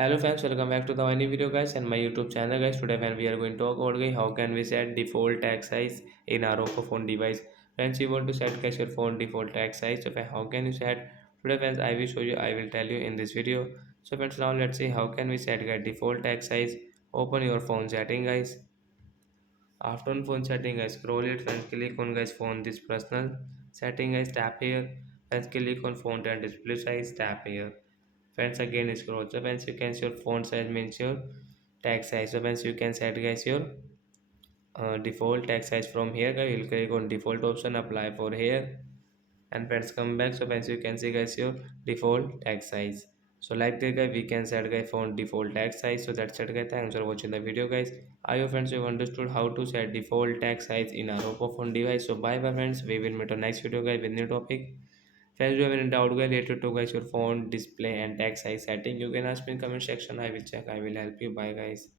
Hello friends, welcome back to the new video guys and my YouTube channel guys. Today when we are going to talk about guys, how can we set default text size in our Oppo phone device. Friends, you want to set guys your phone default text size. So how can you set? Today friends, I will show you. I will tell you in this video. So friends, now let's see how can we set guys default text size. Open your phone setting guys. After on phone setting guys, scroll it. Friends, click on guys phone this personal setting guys. Tap here. Friends, click on font and display size. Tap here. Friends, again scroll. So friends, you can see your font size means your text size. So friends, you can set guys your default text size from here guys. You'll click on default option, apply for here, and friends come back. So friends, you can see guys your default text size. So like this guys, we can set guys font default text size. So that's it guys, thanks for watching the video guys. I hope friends you have understood how to set default text size in our Oppo phone device. So bye bye friends, we will meet on next video guys with new topic. Friends, do you have any doubt guys related to guys your phone display and text size setting, you can ask me in comment section. I will check, I will help you. Bye guys.